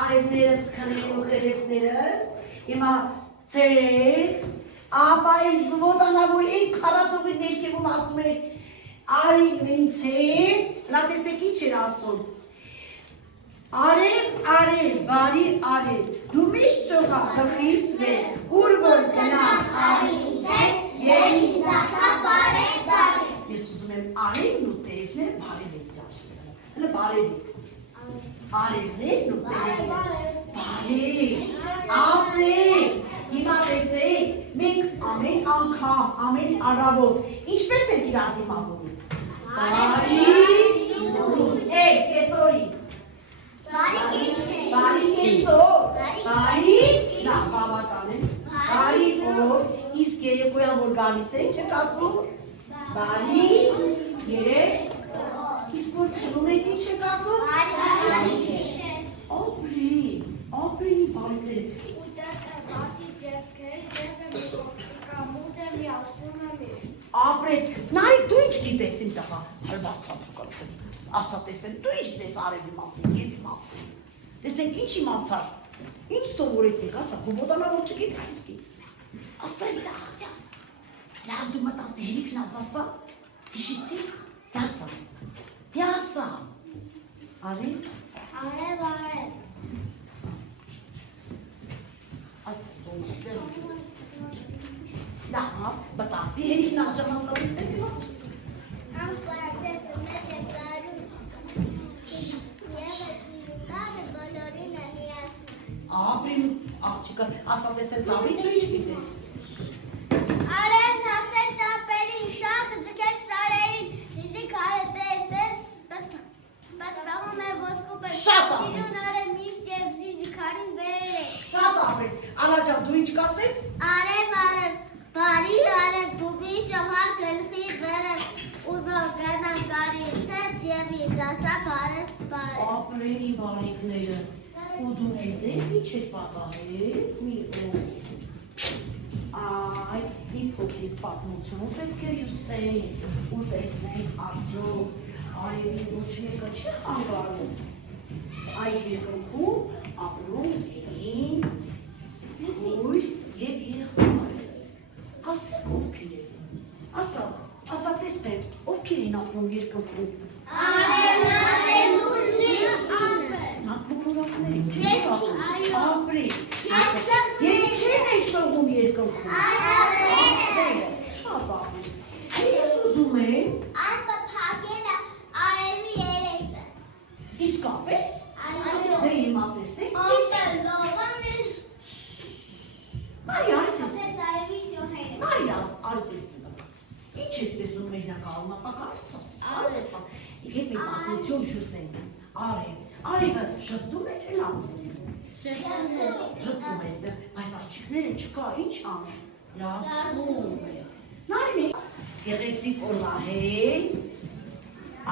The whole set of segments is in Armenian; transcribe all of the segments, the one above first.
արևներս քնելու գրեվներս, հիմա ծերեք, ապային ոտանավոր էի կարատողի ներքևում ասում է, արին ինձ հետ, հլա տեսեք ինչ էր ասում, արև, բարի արև, դու միշտ ճողա հղիս վեր, ուր որ գնամ արի ինձ հետ, և ինձ ասա բարև բարև։ Ես ուզում եմ արևն ու տերևները բարև եք դարձնել, հլը բարև եք, արևներն ու տերևները, բարև, ապրեք, հիմա տեսեք, մենք ամեն անգամ, ամեն առավոտ, ինչպես ենք իրար դիմավորում, բարի լույս, կեսորի, բարի կեսոր, բարի, նա բավական է, բարի օր, իսկ երեկոյան որ գալիս է, չեք ասում, բարի, երեք, իսկ որ քնում եք ինչ եք ասում, ապրի, բարիքները, ապրես, նայք դու ինչ գիտես իմ տղա, ասա տեսեմ, դու ինչ գիտես արևի մասին, եվի մասին, տեսենք ինչ իմացար, ինչ սովորեցիք, ասա, գոբոտանավոր չգիտես իսկի, ասա իմ տղա, ասա, լավ դու մտած հերիքն ասա, հիշիցիք, դասա, արև, լավ, բտացի հերիքն աղջան ասալիս է դիմա։ Ապրիմ աղջիկա, ասա տեսել Դավիթ դու ինչ գիտես։ Արև նավտել ծապերին, շանք ձգել սարերին, շիժդի կարետես, բաստաղում է ոսկու պես, սիրուն արև միշտ և զիզիքարին վերել է։ Շատ ապրես, Անաջան դու ինչ կասես։ Արև, բարի արև, դու միշտ ժամհա գլխի վերև, ու որ գնան կարի ծետ և իզասա բարև բարև։ Ապրեն իմ բարիքները, ու դու գիտեք ինչ է պատահել, մի օր։ Այ, մի փոքրիկ պատմություն պետք է հյուսենք, ու տեսնենք արդյոք, արևին ոչ մեկը չի խանգարում։ Այդ երկնքում ապրում էին հույր և եղբայր։ Ասեք ովքեր են, ասա տեսնենք, ովքեր են ապրում երկնքում։ Արև, լույսի ամպեր։ Մակմուրակներ են, չէ՞ ապրի։ Եվ չեն է շողում երկնքում։ Շատ ապրի։ Ես ուզում եմ։ Անպը պագել է արևի երեսը։ Իսկապես։ Դե հիմա տեսնենք։ Ասել լովան է։ Մարի արի տեսնենք։ Ասել արևի շոհերը։ Մարի արի տեսնենք։ Ինչ ես տեսնում մերնակ ալմապակարս ասես։ Իգետ մի պատմություն շուսենք։ Արևը շտում է թե լացում։ Շտում է ստեղ, բայց աչիքները չկա, ինչ ան, լացում է։ Նայմի, գեղեցիկ օրվա հետ,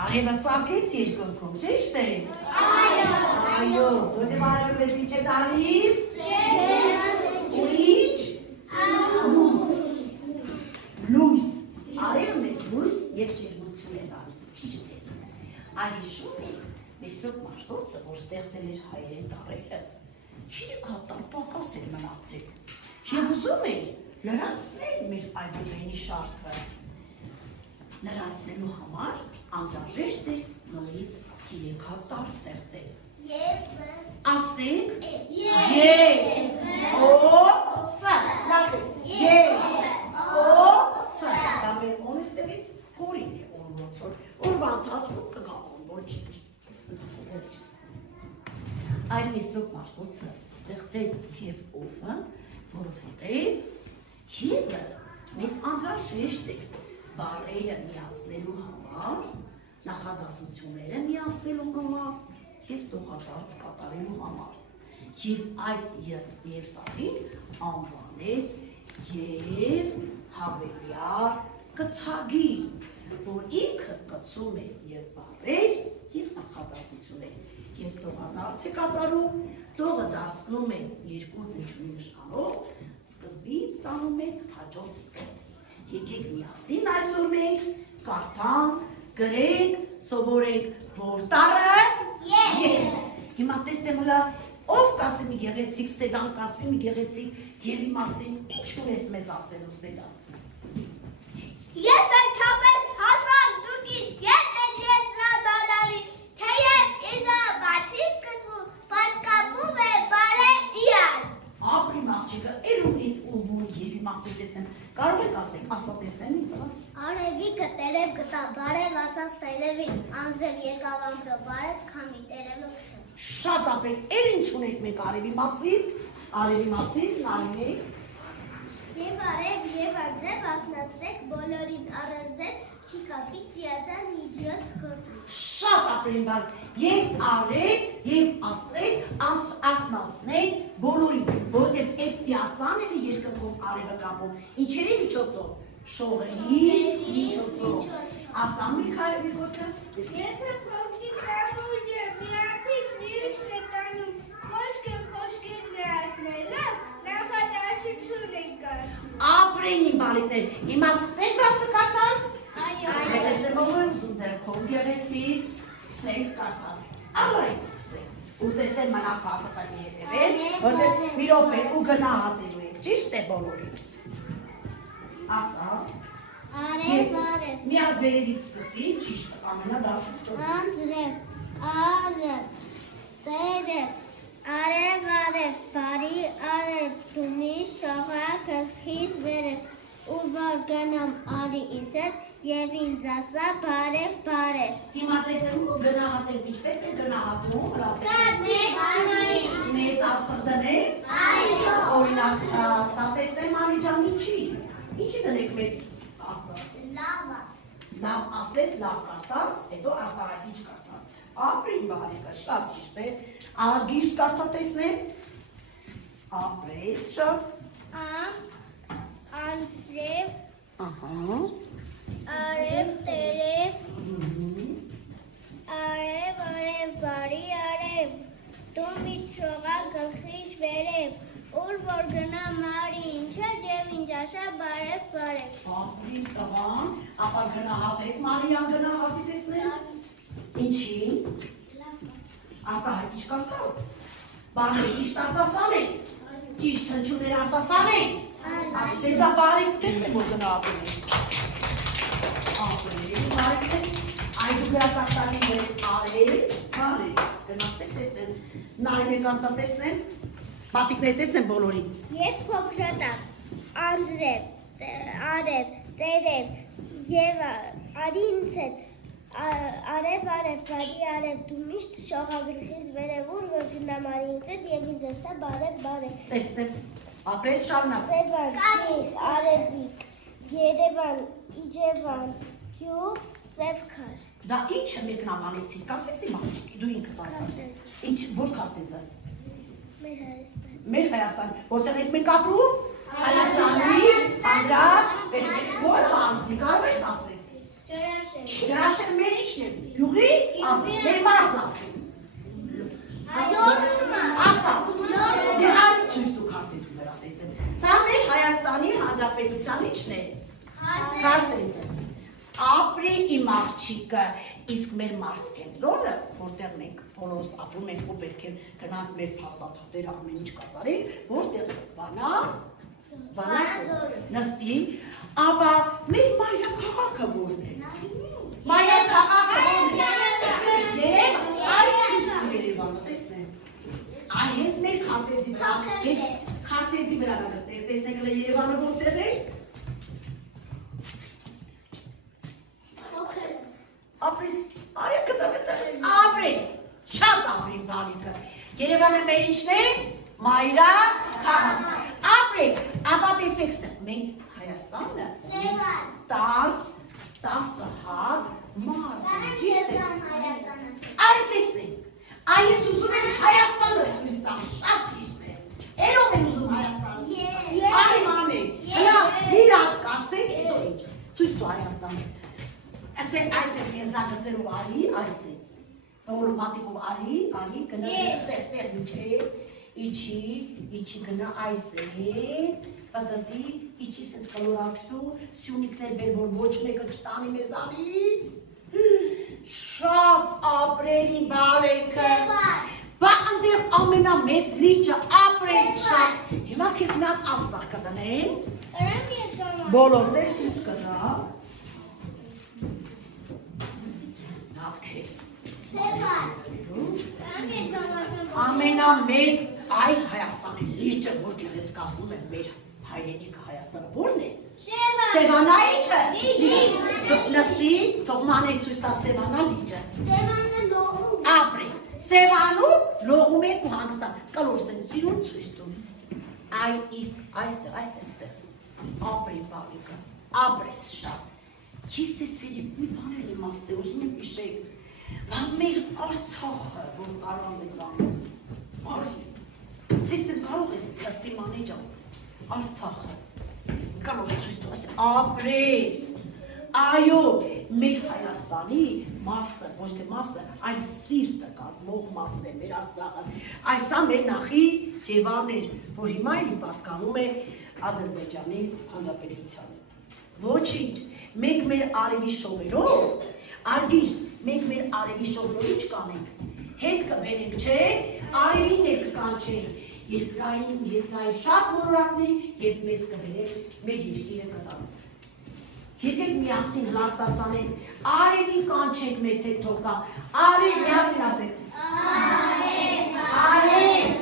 արևը ծակեց երկնքում, ճիշտ է։ Այո, որտեղ արևը մեզ ինչ է տալիս։ Ու ինչ։ Լույս, արևը մեզ լույս և ջերմություն է տալիս, ճիշտ է։ Այ հիշում եք, մեզ Սուրբ Մաշտոցը, որ ստեղծել էր հայերեն տառերը, 3 հատ պակաս էր մնացել, և ուզում էր լրացնել մեր այբուբենի շարքը։ Լրացնելու համար անհրաժեշտ է նորից 3 հատ տառ ստեղծել։ Ասենք դա մեր օնեստեղից հորին է օրնոցոր, օրվա ընթացքում կգա ոչ Այլ մի Սուրբ Մաշտոցը ստեղծեց և ովը, որովհետև Եվը մեզ անհրաժեշտ է բառերը միացնելու համար, նախադասությունները միացնելու համար և տողադարձ կատարելու համար։ Եվ այդ երկտաղին անվանեց և հավելյալ կցագիր, որ ինքը կցում է և բառեր և նախադասություններ, և տողադարձ է կատարում, տողը դարձնում է երկու նշանի նշանով, սկզբից տանում ենք հաջորդ տող։ Եկեք միասին այսօր մենք կարդանք, գրենք, սովորենք, որ տառը Եվ։ Հիմա տեսնեմ հլա Ով կասի մի գեղեցիկ, Սեդան կասի մի գեղեցիկ եւ իմասին ինչ ունես մեզ ասելու Սեդան։ Ես վերջապես հասան դուքից, ես մեզ ես զարմանալի, թեև ինը բացի սկսվում, բայց կապում է բարև իրար։ Ապրի մաղջիկը, էլունի ուվում եւ իմասին տեսնեմ, կարող եք ասա տեսնեմ ինձ։ Արևիկը տերև գտա, բարև ասաց տերևին, անձև եկավ ամրը, բարեց քամի, տերևը քշը։ Շատ ապրեք, էլ ինչ ունեք մեկ արևի մասին, նայեք։ Եվ արև և անձև ակնացրեք բոլորին առազդեց, չիկապի ծիածան իդիոտ գոտի։ Շատ ապրեն բար, և արեք, և աստրեք, աղտնասնեք բոլորին, որտև այդ ծիածաները երկնքով արևը կապում, ինչերի միջոցով, շողերի միջոցով, ասամ մի քայլի գոտը, Եթե փոքրիկ ամուր է, միապից վիրուսն է տանում, խոշկեր ներասնելով, նախադասություն են կաշում։ ապրեն իմ բարիկներ, հիմա սկսենք դասը կատան, Այո, Ես եմ ողորում զում ձերքով գեղեցիկ, սկսենք կատան, ալայց սկսենք, ու տեսեն մնացածը կանի հետևել, որտեղ մի րոպե ու գնահատելու եք, ճիշտ է բոլորին, ասա, արև, մի հատ վերևից սկսի, ճիշտ է, ամենադասը սկսի, անձրև, տերև, արև, բարի արև, դումի շողա գլխից վերև, ու որ գնամ արի ինձ հետ, և ինձ ասա բարև, հիմա տեսեմ ու գնահատենք, ինչպես է գնահատում, մեծ աստղ դնեք, օրինակ, սա տեսնեմ արիջան ինչի դնեք մեծ աստղ, լավ ասեց, լավ կարտած, հետո արտահայտիչ կարտած, ապրին բարիկը, շատ ճիշտ է, արգիրս կարտա տեսնեմ, ապրես շատ, անձրև, ահա, արև, տերև, արև, բարի արև, դու մի շողա գլխից վերև, ուր որ գնամ արի ինձ հետ և ինձ ասա բարև, ապրին տղան, ապա գնահատեք Մարիան գնահատի տեսնեմ, ինչի, արտահայտիչ կարտած, բարի ճիշտ արտասանեց, ճիշտ հնչուներ արտասանեց, Դեզա բարիք տեսնեմ, որ գնահատում եք, ապրին բարիքներ, այդ ու գրատակտանի հետ բարիք, գնացեք տեսնեմ, նայնեք արտա տեսնեմ, պատիկներ տեսնեմ բոլորին, Եվ փոքրատակ, անձրև, արև, տերև, և արի ինձ հետ, արև, բարի արև, դու միշտ շողագլխից վերև, ուր որ գնամ արի ինձ հետ և ինձ ասա բարև, տեսնեմ, ապրես շարնակ, Սևան, Կիր, Արևիկ, Երևան, Իջևան, Գյուղ, Սևքար, դա ինչը մեկնաբանեցիք, կասես իմ աղջիկի, դու ինքդ ասա, ինչ, որ քարտեզը, մեր Հայաստան, մեր Հայաստան, որտեղ եք մենք ապրում, Հայաստանի, Անդրատ, որ բանցնի, կարող ես ասես, Ջրաշեն, Ջրաշեն մեր իչն է, յուղի, մեր բազն ասի, ասա, դե այդ ցույց դու քարտեզի վրա տեսնեմ, սա մեր Հայաստանի Հանրապետության իչն է, քարտեզը, ապրի իմ աղջիկը, իսկ մեր մարզ կենտրոնը, որտեղ մենք բոլորս ապրում ենք ու պետք է գնանք մեր փաստաթղթերը ամեն ինչ կատարենք, որտեղ Վանաձորը, նստի, ապա մեր մայրաքաղաքը որն է, մայրաքաղաքը որն է, Երևանը, տեսնեմ, այ հենց մեր քարտեզի վրա գտներ, տեսնեք Երևանը որտեղ է, ապրես, արի ապրես, շատ ապրին բանիկը, Երևանը մեր ինչն է, մայրաքաղաք, ապրեք, ապա տեսեք, մենք Հայաստանը 10 հատ մարզ է, ճիշտ է, արի տեսնենք, այս ուզում են Հայաստանը ցույց տամ, շատ ճիշտ է, երով են ուզում Հայաստանը, արի մանեք, մի հատ կասեք, հետո ինչ, ցույց տու Հայաստանը, այս է եզրագծերով արի, այս է, որ մատիկով արի, գնա ստեղ միջև, իչի գնա այս է, պատրդի, իչի սենց կլորակսու, սյունիքներ բեր, որ ոչ մեկը չտանի մեզանից, շատ ապրերի բարեկը, բա ընդեղ ամենա ամենամեծ լիճը ապրես շատ։ Հիմա քեզ մի հատ աստղ կդնեմ։ Կարամ ես գամ։ Բոլոր տեղ ցույց կտա։ Նատ քեզ։ Ստեփան։ Կարամ ես գամ ասեմ։ Ամենամեծ այ Հայաստանի լիճը, որ գեղեցկացնում է մեր հայրենիքը Հայաստանը, ո՞րն է։ Սևանայիչը։ Նստի, թող մանեի ցույց տա Սևանա լիճը։ Սևանը լողում։ Ապրի։ Սևանում լողում եք ու հանգստան։ Կալորս են սիրուն ցույց տուն։ Այ իսկ այստեղ։ Ապրի բալիկը։ Ապրես շատ։ Ես էսի մի բան եմ ասել, ուզում եմ հիշեք։ Մեր Արցախը, որ կարող ես անել։ Արի։ Ես կարող ես նստի մանեի ջան։ Արցախը։ Կարող ես ցույց տալ, ապրես։ Այո, մեր Հայաստանի մասը, ոչ թե մասը, այլ սիրտը կազմող մասն է մեր Արցախը։ Այս է մեր նախի Ջևանն էր, որ հիմա էլի պատկանում է Ադրբեջանի Հանրապետությանը։ Ոչինչ, մենք մեր արևի շողերով, արգիշտ, մենք մեր արևի շողերով ինչ կանենք, հետ կբերենք, չէ, արևին էլ կկանչենք, երկրային շատ մոլորակների, երբ մեզ կբերենք, մեր երկիրը կտանենք։ Եկեք միասին լարտասանենք, արևին կանչենք մեզ հետ թող կա, արև, միասին ասենք, արև,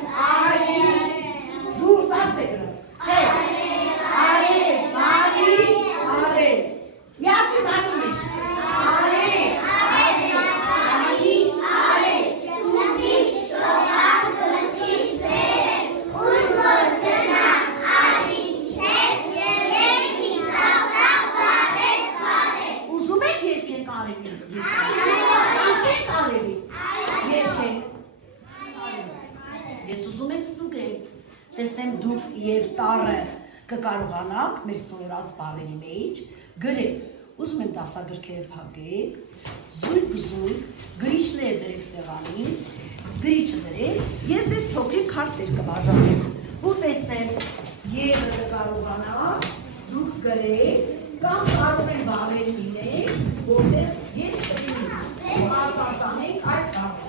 դուրս ասեք, չէ, արև, միասին անում ենք, տեսնեմ դուք և տառը կկարողանաք մեր սովորած բառերի մեջ գրել, ուզում եմ դասագրքերը փակեք, զույգ, գրիչներ դրեք սեղանին, գրիչը դրեք, ես ես փոքրիկ քարտեր կբաժանեմ, ու տեսնեմ և կկարողանաք դուք գրեք, կամ կարող են բառեր լինեք, որտեղ ես կտինենք, ու արտասանենք այդ բառերը։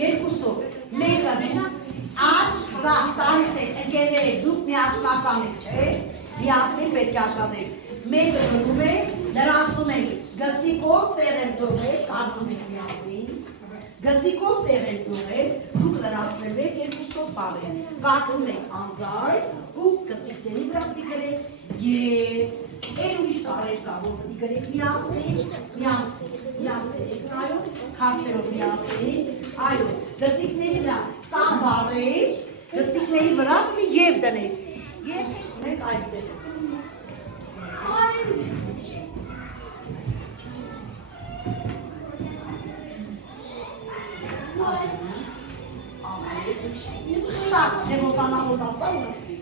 Երկուսով, մեկը աջ, զաղ, տանս եք, ընկերներ, դուք միասնական եք, չէ, միասին պետք է աշխատեք, մեկը գրում եք, դրասում եք, գծիկով տեղ եք դողեք, կարգում եք միասին, գծիկով տեղ եք դողեք, դուք դրասնեմ եք, երկուսով բաղեք, կարգում եք անձայց, ու գծիկների վրա դիգրեք, և Էլ ուրիշ տարեր կա, որ դիգրեք միասին, եք նայում, քարտերով միասին, այո, գծիկների վրա տան բառեր, գծիկների վրա և դնեք, և սկսում եք այստեղ։ Շատ դեմոտանավոր ասա ու նստի։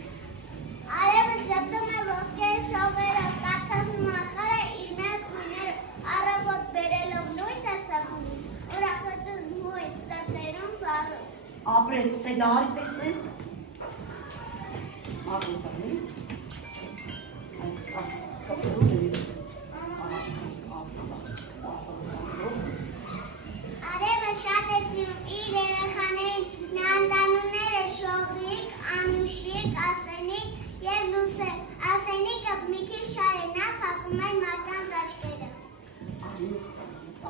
Արևը շպտում է ոսկերի շողերը, կաթազում աշխարհը իր մեկ գույները, առավոտ բերելով լույս է սխում, ուրախացում հույս սրտերում վառում։ Ապրես սեդարի տեսնեմ։ Ատուտանից։ Արևը շատ է սիրում իր երեխաներին, նանտանուները շողիկ, անուշիկ, ասենիկ և լուսեն, ասենիկը մի քիչ շարենա փակում են մարդկանց աչքերը։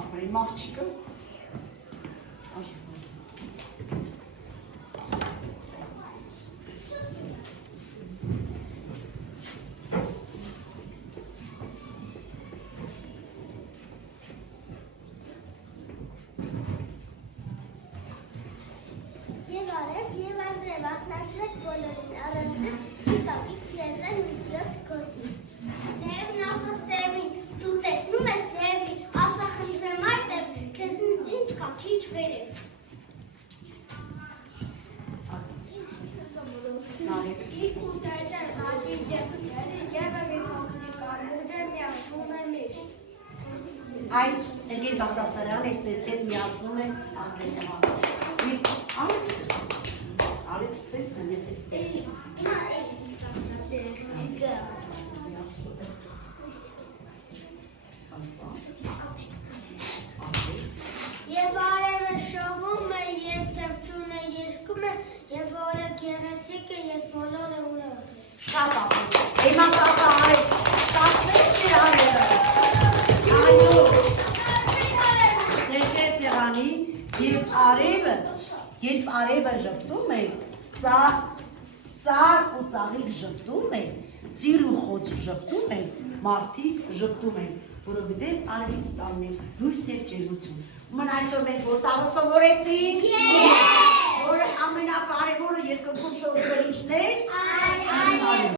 Ապրի մաղջիկը։ Եվ արև և անձրև ակնացրեք բոլորին, առանձրև չի կապից եզեն ու յոտ գոտին։ Դևն ասաս տևին, դու տեսնում ես հևի, ասա խնդրեմ այդև, քեզնից ինչ կա քիչ վերև։ Իր կուտայտար հատիր դեպքերը և մի փոքրիկ արմուդը միացնում է մեր։ Այդ ընկեր Բաղդասարյան էր ձեզ հետ միացնում է Ալեքս տեսնեմ, ես շատ ապրում։ Հիմա տակա արև, տասնեց էր արևը։ Այո, ներկես եղանի, երբ արևը ժպտում է, ծառ ու ծաղիկ ժպտում է, ծիր ու խոց ժպտում է, մարդիկ ժպտում են, որովհետև արևից ստանում են լույս և ջերմություն։ Ման այսօր մենք ոսավը սովորեցինք։